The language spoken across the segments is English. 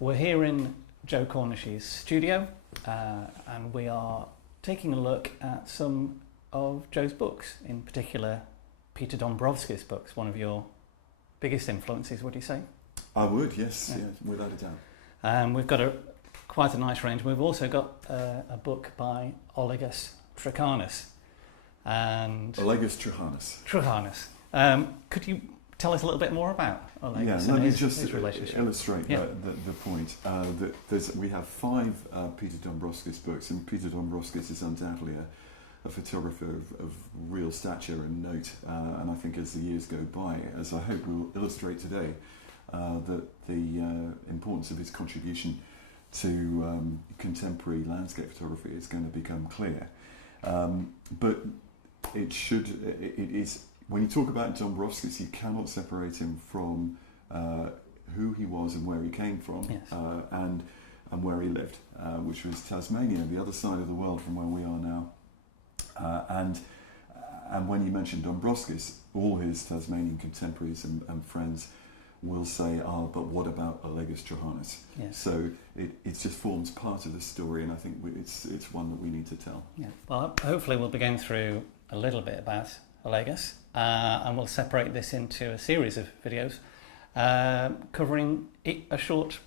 We're here in Joe Cornish's studio, and we are taking a look at some of Joe's books, in particular Peter Dombrovskis' books, one of your biggest influences, would you say? I would, yes, yeah, without a doubt. We've got quite a nice range. We've also got a book by Olegas Trakhanis. Olegas Trakhanis. Could you tell us a little bit more about Olegas let me his just relationship? illustrate the point. We have 5 Peter Dombrovskis books, and Peter Dombrovskis is undoubtedly a photographer of real stature and note, and I think as the years go by, as I hope we'll illustrate today, that the importance of his contribution to contemporary landscape photography is going to become clear. But it is, when you talk about Dombrovskis, you cannot separate him from who he was and where he came from, yes. and where he lived, which was Tasmania, the other side of the world from where we are now. And when you mention Dombrovskis, all his Tasmanian contemporaries and friends will say, but what about Olegas Trakhanis? Yes. So it just forms part of the story, and I think it's one that we need to tell. Yeah. Well, hopefully we'll be going through a little bit about Olegas, and we'll separate this into a series of videos covering a short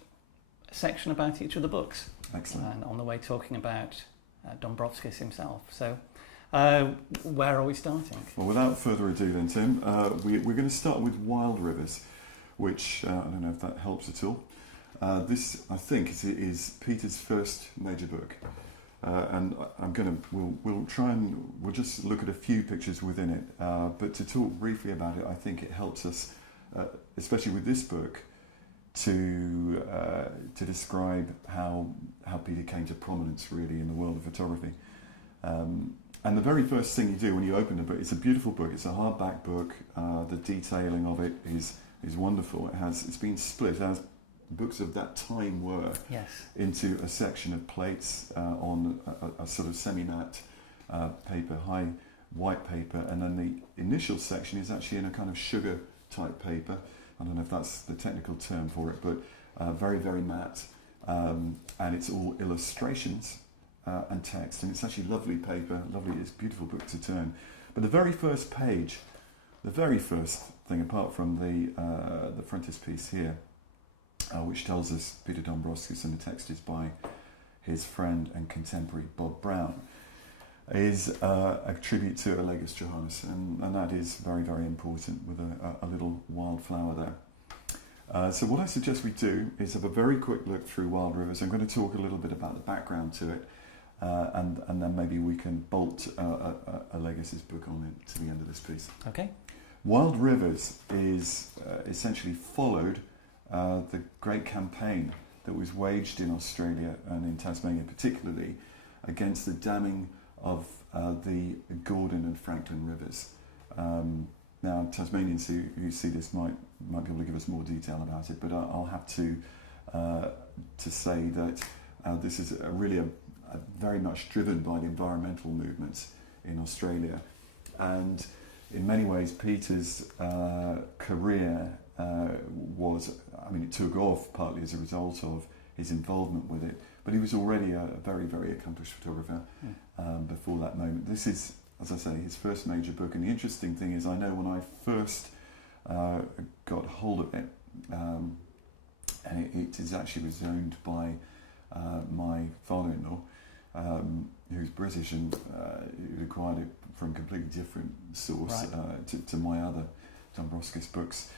section about each of the books. Excellent. And on the way talking about Dombrovskis himself. So where are we starting? Well, without further ado then, Tim, we're going to start with Wild Rivers, which I don't know if that helps at all. This, I think, is Peter's first major book, and we'll just look at a few pictures within it. But to talk briefly about it, I think it helps us, especially with this book, to describe how Peter came to prominence really in the world of photography. And the very first thing you do when you open the book, it's a beautiful book. It's a hardback book. The detailing of it is wonderful. It's been split, as books of that time were, yes, into a section of plates on a sort of semi-matte paper, high white paper, and then the initial section is actually in a kind of sugar type paper. I don't know if that's the technical term for it, but very, very matte, and it's all illustrations and text, and it's actually lovely paper, it's a beautiful book to turn. But the very first page, the very first thing, apart from the frontispiece here, which tells us Peter Dombrovskis, and the text is by his friend and contemporary Bob Brown, is a tribute to Olegas Trakhanis, and that is very, very important, with a little wildflower there. So what I suggest we do is have a very quick look through Wild Rivers. I'm going to talk a little bit about the background to it, and then maybe we can bolt Olegas' book on it to the end of this piece. Okay. Wild Rivers is essentially followed the great campaign that was waged in Australia and in Tasmania particularly against the damming of the Gordon and Franklin rivers. Now Tasmanians who see this might be able to give us more detail about it, but I'll have to say that this is really very much driven by the environmental movements in Australia, and in many ways Peter's career it took off partly as a result of his involvement with it, but he was already a very, very accomplished photographer before that moment. This is, as I say, his first major book, and the interesting thing is, I know when I first got hold of it, and it is actually was owned by my father-in-law, who's British, and he acquired it from a completely different source, right, to my other Dombrovskis books.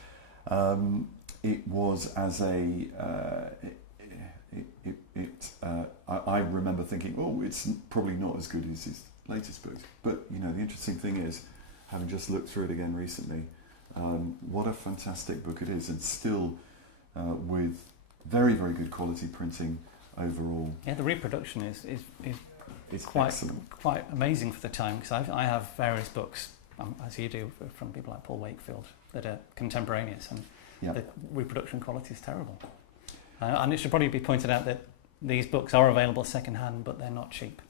It was as I remember thinking, it's probably not as good as his latest books. But the interesting thing is, having just looked through it again recently, what a fantastic book it is, and still with very, very good quality printing overall. Yeah, the reproduction is it's quite amazing for the time, because I have various books, as you do, from people like Paul Wakefield, that are contemporaneous, and the reproduction quality is terrible. And it should probably be pointed out that these books are available second-hand, but they're not cheap.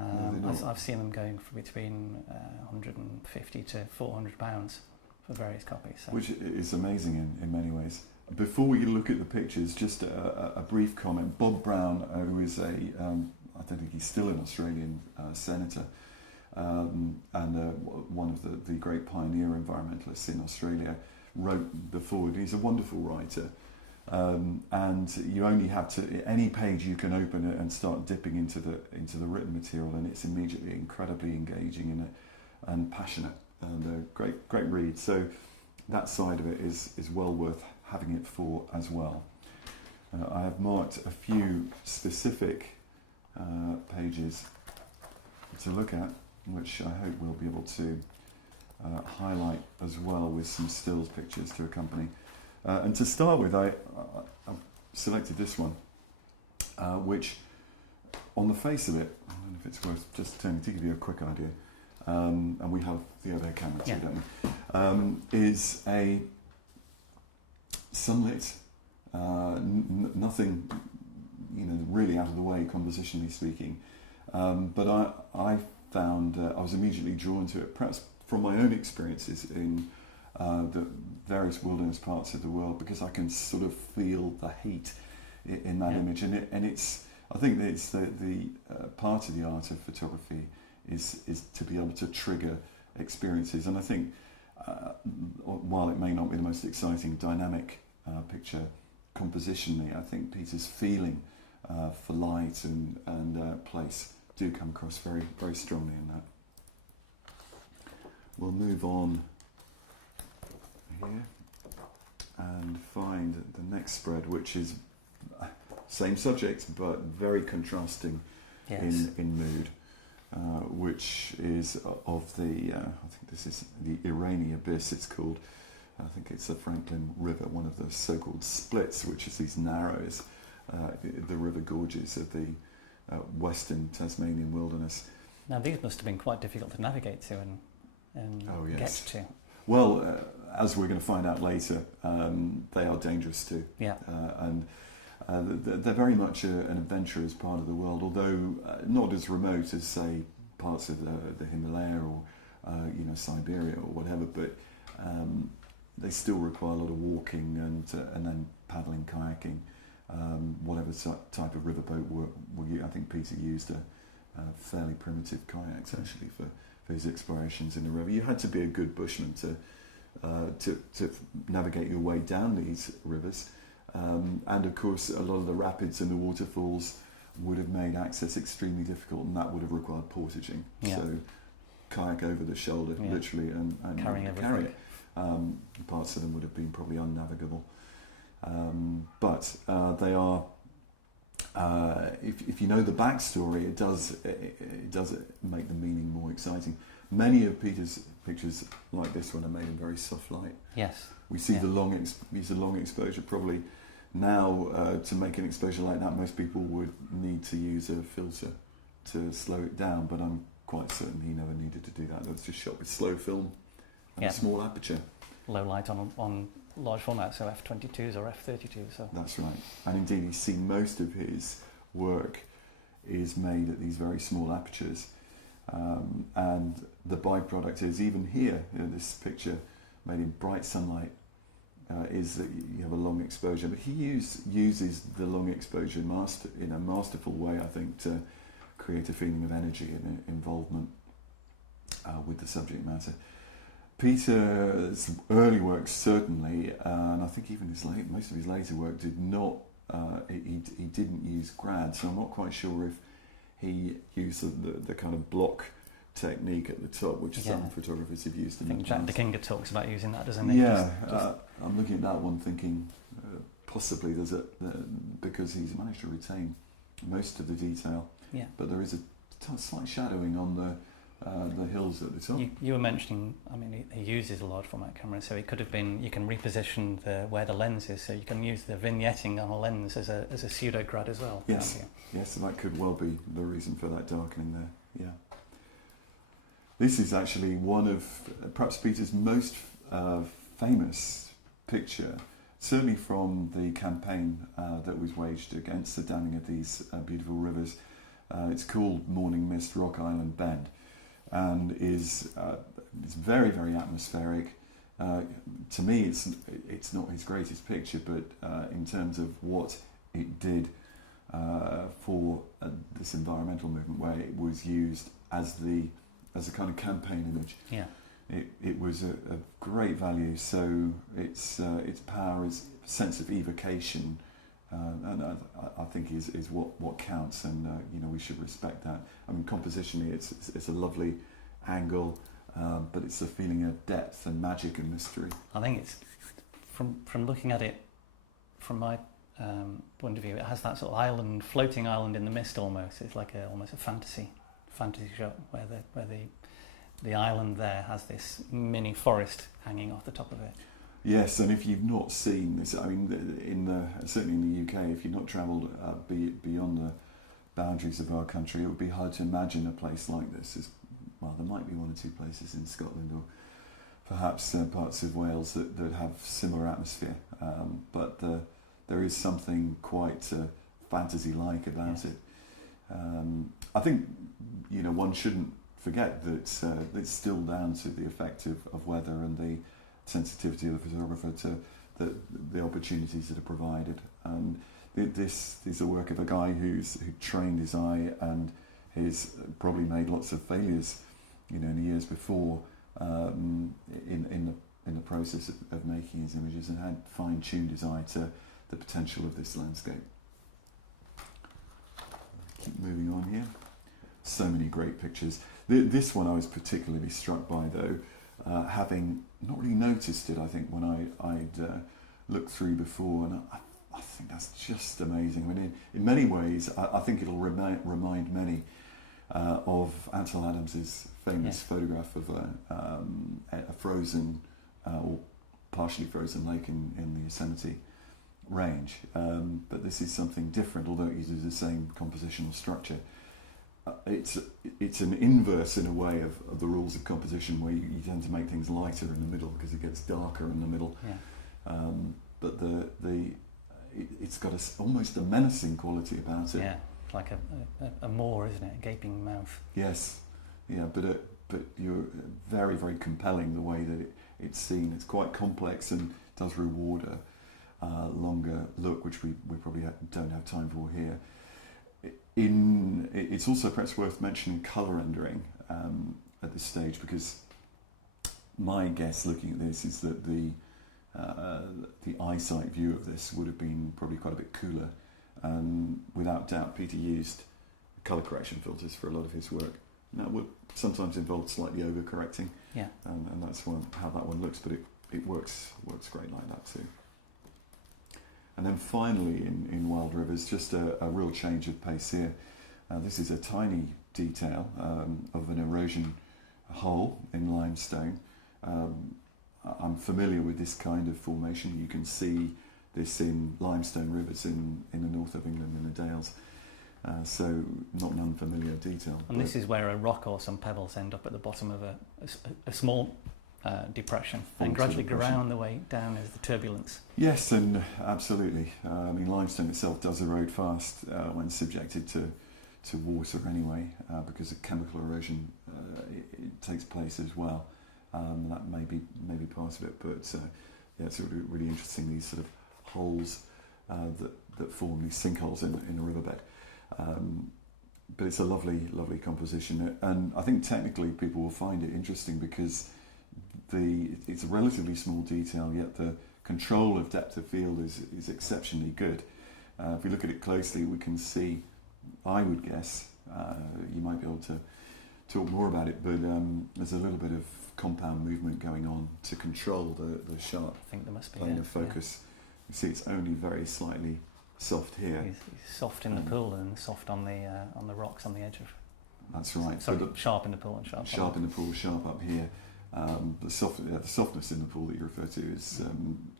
I've seen them going for between 150 to £400 for various copies. So. Which is amazing in many ways. before we look at the pictures, just a brief comment. Bob Brown, who is I don't think he's still an Australian senator, and one of the great pioneer environmentalists in Australia, wrote the foreword. He's a wonderful writer, and you only have to, any page you can open it and start dipping into the written material, and it's immediately incredibly engaging and passionate, and a great read. So that side of it is well worth having it for as well. I have marked a few specific pages to look at, which I hope we'll be able to highlight as well with some stills pictures to accompany. And to start with, I've selected this one, which on the face of it, I don't know if it's worth just turning to give you a quick idea, and we have the overhead camera too, don't we? Is a sunlit, nothing, really out of the way, compositionally speaking. But I found I was immediately drawn to it, perhaps from my own experiences in the various wilderness parts of the world, because I can sort of feel the heat in that image, and it's. I think that it's the part of the art of photography is to be able to trigger experiences, and I think while it may not be the most exciting dynamic picture compositionally, I think Peter's feeling for light and place do come across very, very strongly in that. We'll move on here and find the next spread, which is same subject but very contrasting in mood, which is of the I think this is the Irani Abyss, it's called. I think it's the Franklin River, one of the so-called splits, which is these narrows, the river gorges of the western Tasmanian wilderness. Now these must have been quite difficult to navigate to and get to. Well, as we're going to find out later, they are dangerous too. Yeah. They're very much an adventurous part of the world, although not as remote as, say, parts of the Himalaya or Siberia or whatever. But they still require a lot of walking and then paddling, kayaking, whatever type of riverboat I think Peter used a fairly primitive kayaks actually for his explorations in the river. You had to be a good bushman to navigate your way down these rivers. And of course, a lot of the rapids and the waterfalls would have made access extremely difficult, and that would have required portaging. Yeah. So, kayak over the shoulder, literally, and carry it. Parts of them would have been probably unnavigable. But they are. If you know the backstory, it does make the meaning more exciting. Many of Peter's pictures, like this one, are made in very soft light. Yes. We see the long exposure. Probably now, to make an exposure like that, most people would need to use a filter to slow it down. But I'm quite certain he never needed to do that. That was just shot with slow film and a small aperture. Low light on large format, so f22s or f32s. So. That's right. And indeed, he's seen most of his work is made at these very small apertures. And the byproduct is, even here, this picture made in bright sunlight, is that you have a long exposure. But he uses the long exposure in a masterful way, I think, to create a feeling of energy and involvement with the subject matter. Peter's early work certainly, and I think even most of his later work did not. He didn't use grad, so I'm not quite sure if he used the kind of block technique at the top, which some photographers have used. I think Jack DeKinga talks about using that, doesn't he? Yeah, I'm looking at that one thinking possibly there's because he's managed to retain most of the detail. Yeah. But there is a slight shadowing on the hills at the top. You were mentioning, I mean, he uses a large format camera, so it could have been, you can reposition where the lens is, so you can use the vignetting on a lens as a pseudo grad as well. Yes, so that could well be the reason for that darkening there. Yeah. This is actually one of perhaps Peter's most famous picture, certainly from the campaign that was waged against the damming of these beautiful rivers. It's called Morning Mist, Rock Island Bend, and is very, very atmospheric. To me, it's not his greatest picture, but in terms of what it did for this environmental movement, where it was used as a kind of campaign image, it was a great value. So its power, its sense of evocation, and I think is what counts, and we should respect that. I mean, compositionally, it's a lovely angle, but it's a feeling of depth and magic and mystery. I think it's from looking at it from my point of view, it has that sort of floating island in the mist almost. It's like almost a fantasy shot where the island there has this mini forest hanging off the top of it. Yes, and if you've not seen this, I mean, certainly in the UK, if you've not travelled beyond the boundaries of our country, it would be hard to imagine a place like this. Well, there might be one or two places in Scotland or perhaps parts of Wales that have similar atmosphere, but there is something quite fantasy-like about it. I think one shouldn't forget that it's still down to the effect of weather and the sensitivity of the photographer to the opportunities that are provided. And this is the work of a guy who trained his eye and has probably made lots of failures, in the years before, in the process of making his images, and had fine-tuned his eye to the potential of this landscape. Keep moving on here. So many great pictures. This one I was particularly struck by, though, having not really noticed it, I think, when I'd looked through before, and I think that's just amazing. I mean, in many ways, I think it'll remind many of Ansel Adams's famous photograph of a frozen or partially frozen lake in the Yosemite range. But this is something different, although it uses the same compositional structure. It's an inverse in a way of the rules of composition, where you tend to make things lighter in the middle because it gets darker in the middle. But it's got almost a menacing quality about it. Yeah, like a maw, isn't it? A gaping mouth. Yes, yeah, but you're very, very compelling the way that it's seen. It's quite complex and does reward a longer look, which we probably don't have time for here. It's also perhaps worth mentioning colour rendering at this stage, because my guess looking at this is that the eyesight view of this would have been probably quite a bit cooler. Without doubt, Peter used colour correction filters for a lot of his work. Now, it would sometimes involve slightly overcorrecting, and that's how that one looks, but it works great like that too. And then finally, in Wild Rivers, just a real change of pace here. This is a tiny detail of an erosion hole in limestone. I'm familiar with this kind of formation. You can see this in limestone rivers in the north of England, in the Dales. So not an unfamiliar detail. And this is where a rock or some pebbles end up at the bottom of a small depression, and gradually ground the way down as the turbulence. Yes, and absolutely. I mean, limestone itself does erode fast when subjected to water anyway, because of chemical erosion it takes place as well. That may be part of it, but it's really interesting, these sort of holes that form, these sinkholes in a riverbed. But it's a lovely composition, and I think technically people will find it interesting because it's a relatively small detail, yet the control of depth of field is exceptionally good. If we look at it closely, we can see, I would guess, you might be able to talk more about it, but there's a little bit of compound movement going on to control the sharp I think there must be plane of focus. You see it's only very slightly soft here. He's soft in the pool and soft on the rocks on the edge of. That's right. Sorry, sharp in the pool and sharp in the pool, sharp up here. The softness in the pool that you refer to is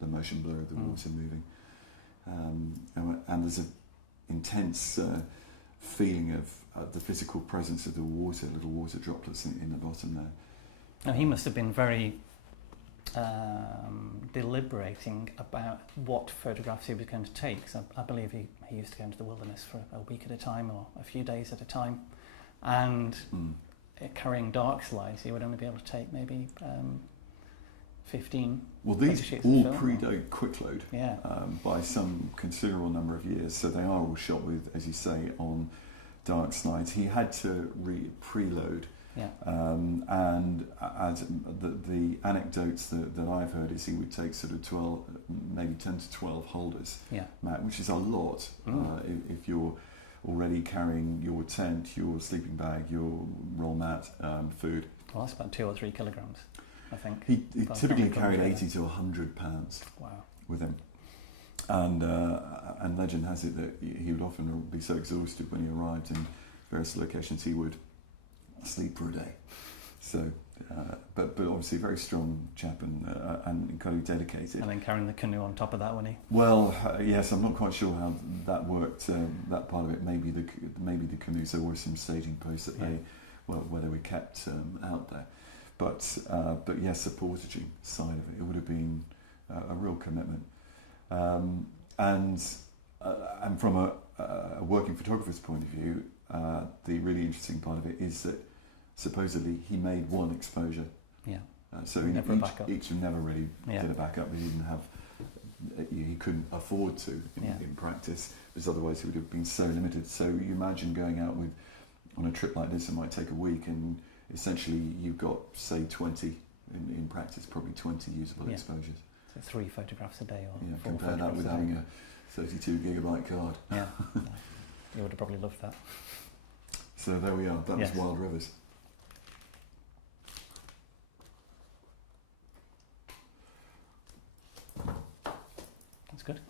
the motion blur of the water moving, and there's an intense feeling of the physical presence of the water, little water droplets in the bottom there. Now, he must have been very deliberating about what photographs he was going to take. So I believe he used to go into the wilderness for a week at a time or a few days at a time, and carrying dark slides, he would only be able to take maybe 15. Well, these sheets of all film, predate quick load by some considerable number of years, so they are all shot with, as you say, on dark slides. He had to preload. Yeah. And as the anecdotes that I've heard is he would take sort of 12, maybe 10 to 12 holders, Matt, which is a lot if you're already carrying your tent, your sleeping bag, your roll mat, food. Well, that's about 2 or 3 kilograms, I think. He typically carried 80 to 100 pounds with him. And legend has it that he would often be so exhausted when he arrived in various locations he would sleep for a day. So, but obviously a very strong chap and incredibly dedicated. And then carrying the canoe on top of that, wasn't he? Well, yes, I'm not quite sure how that worked. That part of it, maybe the canoes. There were some staging posts that where they were kept out there. But yes, the portaging side of it would have been a real commitment. And from a working photographer's point of view, the really interesting part of it is that supposedly he made one exposure. Yeah. So each never really did a backup. He didn't have. He couldn't afford to in practice, because otherwise he would have been so limited. So you imagine going out on a trip like this, it might take a week, and essentially you've got, say, 20 in practice, probably 20 usable exposures. So 3 photographs a day, or 4 compare that with having a 32 gigabyte card. Yeah, you would have probably loved that. So there we are. That was Wild Rivers. That's good.